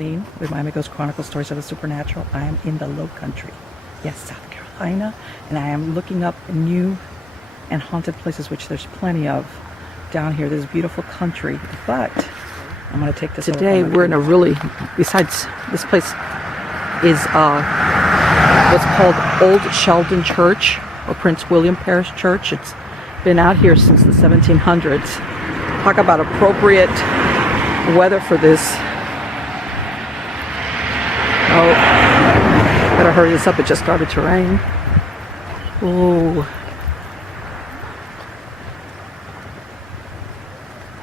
Marlene with Miami Ghost Chronicles, Stories of the Supernatural. I am in the Low Country, yes, South Carolina, and I am looking up new and haunted places, which there's plenty of down here. This beautiful country, but I'm going to take this. Today we're in a really, besides this place is what's called Old Sheldon Church, or Prince William Parish Church. It's been out here since the 1700s. Talk about appropriate weather for this. Oh, better hurry this up, it just started to rain. Ooh.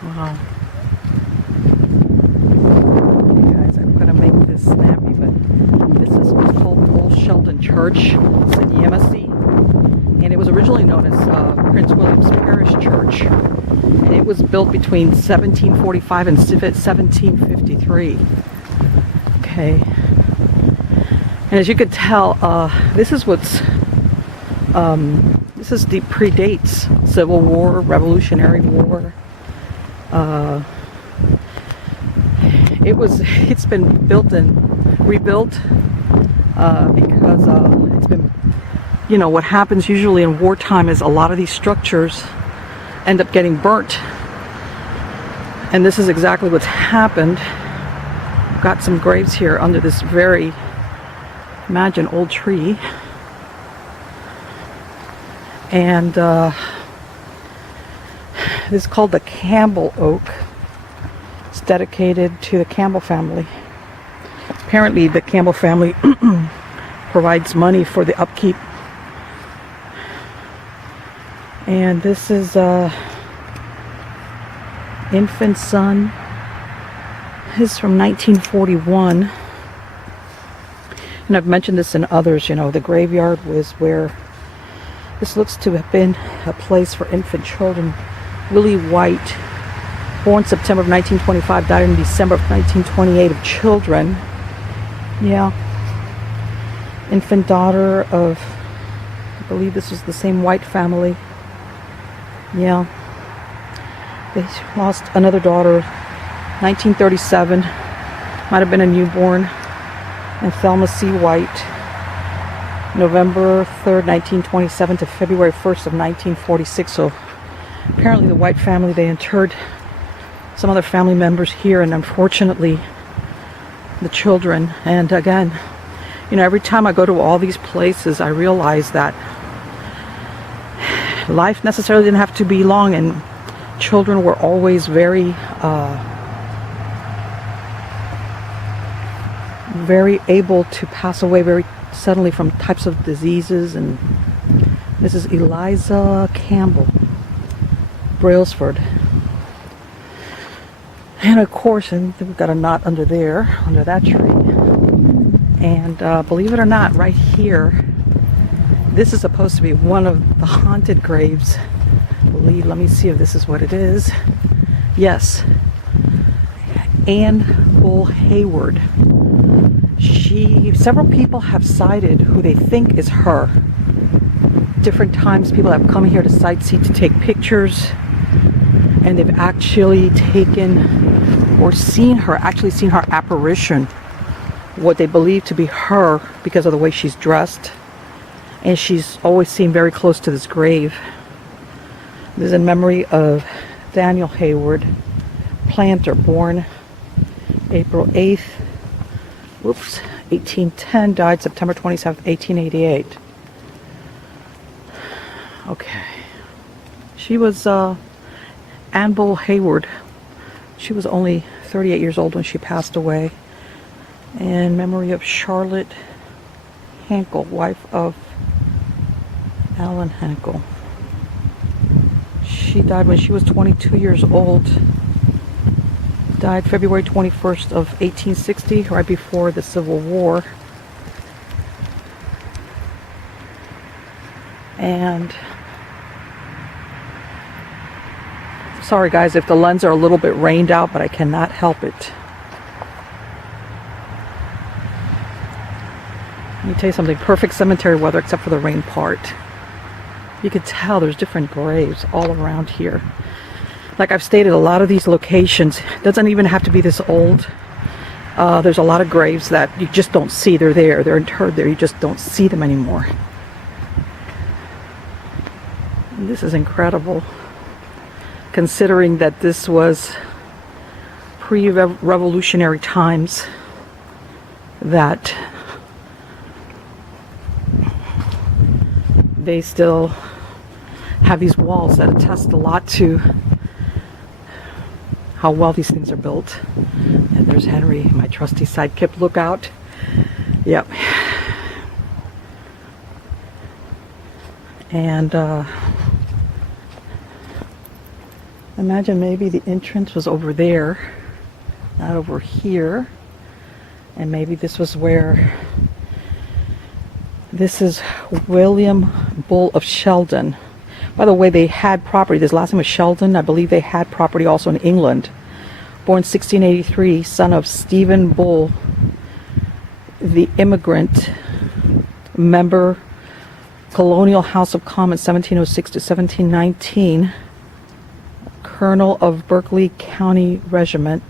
Wow. Okay guys, I'm gonna make this snappy, but this is what's called Old Sheldon Church. It's in Miami, and it was originally known as Prince William's Parish Church. And it was built between 1745 and 1753. Okay. And as you could tell, this is what's this is the predates Civil War, Revolutionary War. It's been built and rebuilt because it's been, you know, what happens usually in wartime is a lot of these structures end up getting burnt, and this is exactly what's happened. I've got some graves here under this very, imagine, old tree, and this is called the Campbell Oak. It's dedicated to the Campbell family. Apparently the Campbell family provides money for the upkeep. And this is infant son. This is from 1941. And I've mentioned this in others, you know, the graveyard was where this looks to have been a place for infant children. Willie White, born September of 1925, died in December of 1928 of children. Yeah. Infant daughter of, I believe this was the same White family. Yeah. They lost another daughter, 1937. Might have been a newborn. And Thelma C. White, November 3rd, 1927 to February 1st of 1946. So apparently the White family, they interred some other family members here, and unfortunately the children. And again, you know, every time I go to all these places, I realize that life necessarily didn't have to be long, and children were always very able to pass away very suddenly from types of diseases. And this is Eliza Campbell, Brailsford. And of course, and we've got a knot under there, under that tree. And believe it or not, right here, this is supposed to be one of the haunted graves. I believe, let me see if this is what it is. Yes, Anne Bull Hayward. Several people have cited who they think is her. Different times people have come here to sightsee, to take pictures, and they've actually taken or seen her apparition, what they believe to be her because of the way she's dressed. And she's always seemed very close to this grave. This is in memory of Daniel Hayward, planter, born April 8th, 1810, died September 27th, 1888. Okay. She was Anne Bull Hayward. She was only 38 years old when she passed away. In memory of Charlotte Hankel, wife of Alan Hankel. She died when she was 22 years old. Died February 21st of 1860, right before the Civil War. And sorry guys if the lens are a little bit rained out, but I cannot help it. Let me tell you something, perfect cemetery weather except for the rain part. You could tell there's different graves all around here. Like I've stated, a lot of these locations, doesn't even have to be this old. There's a lot of graves that you just don't see. They're there. They're interred there. You just don't see them anymore. And this is incredible, considering that this was pre-revolutionary times, that they still have these walls that attest a lot to how well these things are built. And there's Henry, my trusty sidekick. Look out. Yep. And imagine maybe the entrance was over there, not over here. And maybe this was where, this is William Bull of Sheldon. By the way, they had property. This last name was Sheldon. I believe they had property also in England. Born 1683, son of Stephen Bull, the immigrant member, Colonial House of Commons, 1706 to 1719. Colonel of Berkeley County Regiment,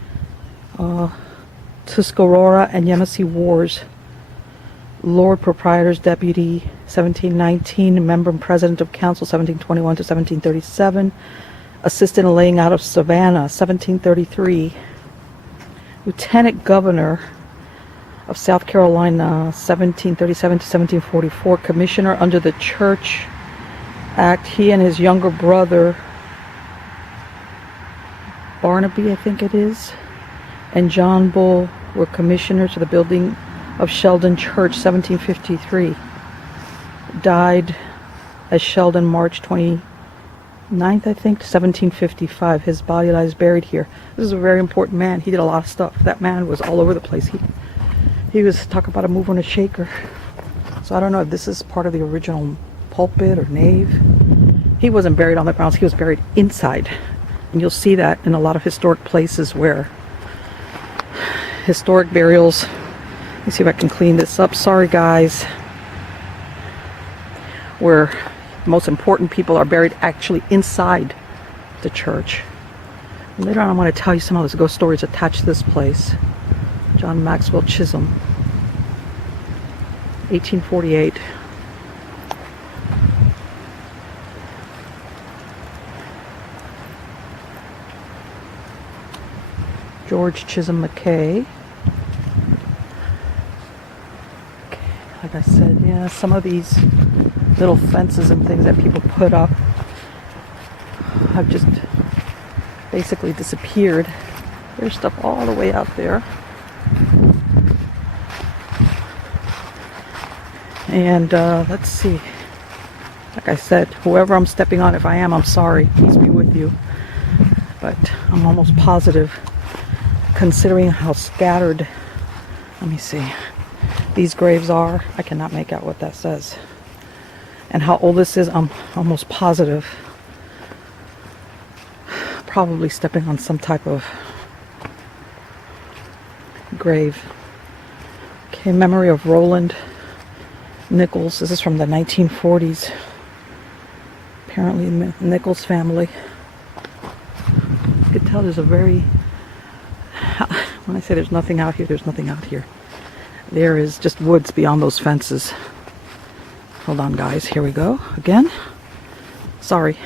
Tuscarora and Yamasee Wars. Lord Proprietor's Deputy, 1719, Member and President of Council, 1721 to 1737, Assistant in Laying Out of Savannah, 1733, Lieutenant Governor of South Carolina, 1737 to 1744, Commissioner under the Church Act. He and his younger brother, Barnaby, I think it is, and John Bull were commissioners to the building of Sheldon Church, 1753. Died as Sheldon March 29th, I think, 1755. His body lies buried here. This is a very important man. He did a lot of stuff. That man was all over the place. He was, talk about a mover and a shaker. So I don't know if this is part of the original pulpit or nave. He wasn't buried on the grounds. He was buried inside. And you'll see that in a lot of historic places where historic burials. Let me see if I can clean this up. Sorry, guys. Where the most important people are buried actually inside the church. And later on, I'm going to tell you some of those ghost stories attached to this place. John Maxwell Chisholm, 1848. George Chisholm McKay. Like I said, yeah, some of these little fences and things that people put up have just basically disappeared. There's stuff all the way out there. And let's see. Like I said, whoever I'm stepping on, if I am, I'm sorry. Peace be with you. But I'm almost positive, considering how scattered, let me see, these graves are. I cannot make out what that says. And how old this is, I'm almost positive. Probably stepping on some type of grave. Okay, memory of Roland Nichols. This is from the 1940s. Apparently Nichols family. You could tell there's a very, when I say there's nothing out here, there's nothing out here. There is just woods beyond those fences. Hold on, guys. Here we go again. Sorry.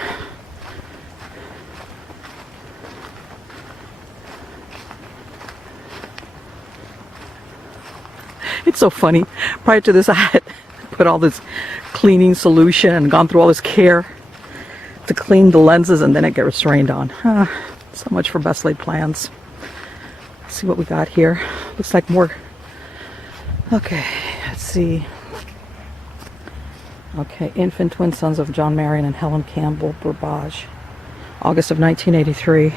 It's so funny. Prior to this, I had put all this cleaning solution and gone through all this care to clean the lenses, and then it gets rained on. So much for best laid plans. Let's see what we got here. Looks like more. Okay, let's see. Okay, infant twin sons of John Marion and Helen Campbell Burbage, August of 1983.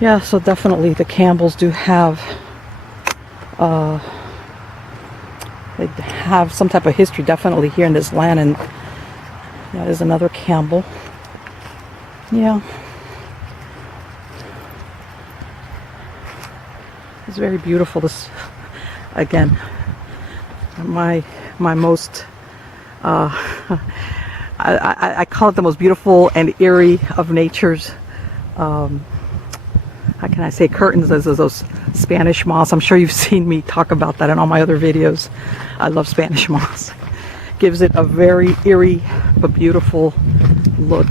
Yeah, so definitely the Campbells do have they have some type of history definitely here in this land. And yeah, there's another Campbell. Yeah, it's very beautiful. This, again, my most I call it the most beautiful and eerie of nature's, how how can I say, curtains as those Spanish moss. I'm sure you've seen me talk about that in all my other videos. I love Spanish moss. Gives it a very eerie but beautiful look.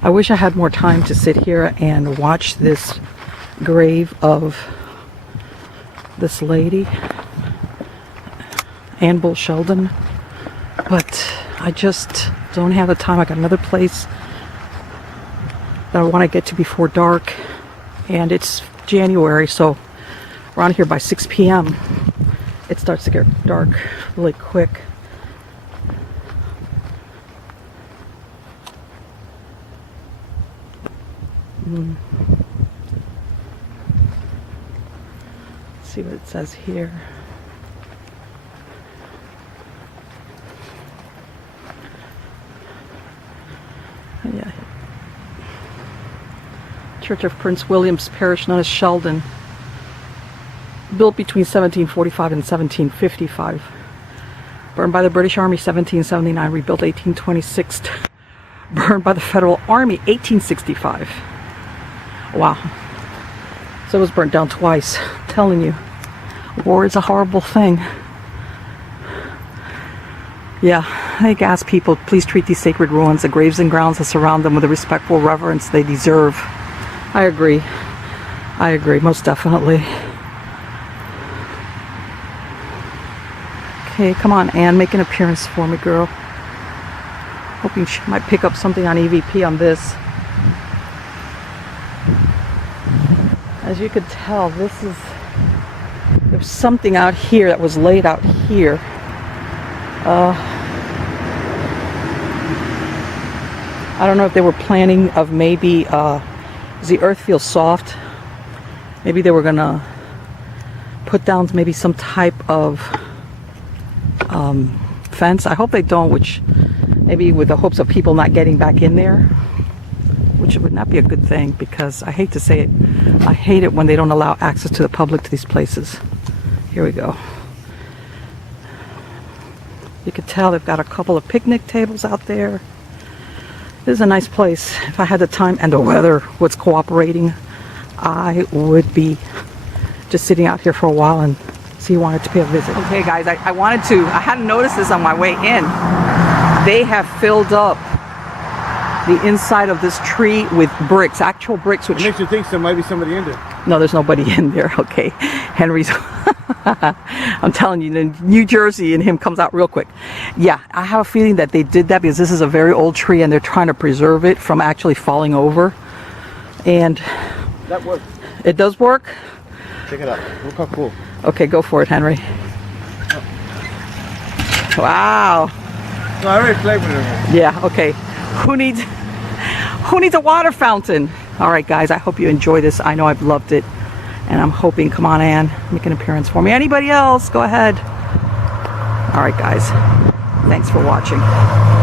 I wish I had more time to sit here and watch this grave of this lady, Old Sheldon, but I just don't have the time. I got another place that I want to get to before dark, and it's January, so around here by 6 p.m. it starts to get dark really quick. Let's see what it says here. Yeah. Church of Prince William's Parish, known as Sheldon. Built between 1745 and 1755. Burned by the British Army 1779. Rebuilt 1826. Burned by the Federal Army 1865. Wow. So it was burnt down twice. I'm telling you. War is a horrible thing. Yeah, I ask people, please treat these sacred ruins, the graves and grounds that surround them, with the respectful reverence they deserve. I agree. I agree, most definitely. Okay, come on, Anne, make an appearance for me, girl. Hoping she might pick up something on EVP on this. As you could tell, there's something out here that was laid out here. I don't know if they were planning of maybe, as the earth feels soft, maybe they were gonna put down maybe some type of fence. I hope they don't, which maybe with the hopes of people not getting back in there, which would not be a good thing, because I hate to say it, I hate it when they don't allow access to the public to these places. Here we go. You can tell they've got a couple of picnic tables out there. This is a nice place. If I had the time and the weather was cooperating, I would be just sitting out here for a while and see, wanted to pay a visit. Okay guys, I hadn't noticed this on my way in. They have filled up the inside of this tree with bricks, actual bricks. Which it makes you think there might be somebody in there. No, there's nobody in there. Okay, Henry's. I'm telling you, the New Jersey in him comes out real quick. Yeah, I have a feeling that they did that because this is a very old tree and they're trying to preserve it from actually falling over. And that works. It does work? Check it out. Look how cool. Okay, go for it, Henry. Wow. No, I already played with it. Yeah, okay. Who needs a water fountain? All right, guys, I hope you enjoy this. I know I've loved it. And I'm hoping, come on, Ann, make an appearance for me. Anybody else? Go ahead. All right, guys. Thanks for watching.